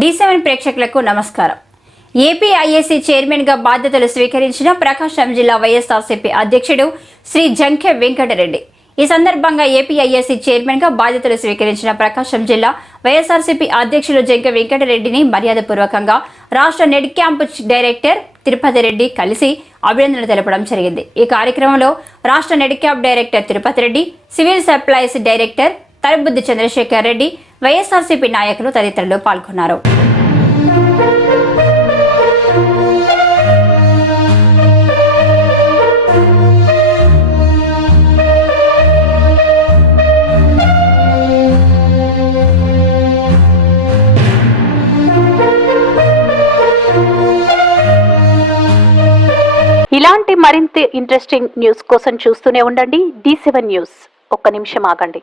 D seven ప్రేక్షకులకు నమస్కారం. AP IAC బాధ్యతలు స్వీకరించిన ప్రకాశం జిల్లా వైఎస్ఆర్సీపీ అధ్యక్షుడు శ్రీ జంఖ్య వెంకటరెడ్డి. ఈ సందర్భంగా ఏపీఐఎస్సీ చైర్మన్గా చైర్మన్గా బాధ్యతలు స్వీకరించిన ప్రకాశం జిల్లా వైఎస్ఆర్సీపీ అధ్యక్షులు జంఖ్య వెంకటరెడ్డిని మర్యాదపూర్వకంగా రాష్ట్ర నెడ్ క్యాంప్ డైరెక్టర్ తిరుపతి రెడ్డి కలిసి అభినందనలు తెలపడం జరిగింది. ఈ కార్యక్రమంలో రాష్ట్ర నెడ్ camp director Tirupati Reddy civil supplies director తరబుద్ది చంద్రశేఖర్ రెడ్డి వైఎస్ఆర్సీపీ నాయకులు తదితరులు పాల్గొన్నారు. ఇలాంటి మరింత ఇంట్రెస్టింగ్ న్యూస్ కోసం చూస్తూనే ఉండండి. D seven news. ఒక్క నిమిషం ఆగండి.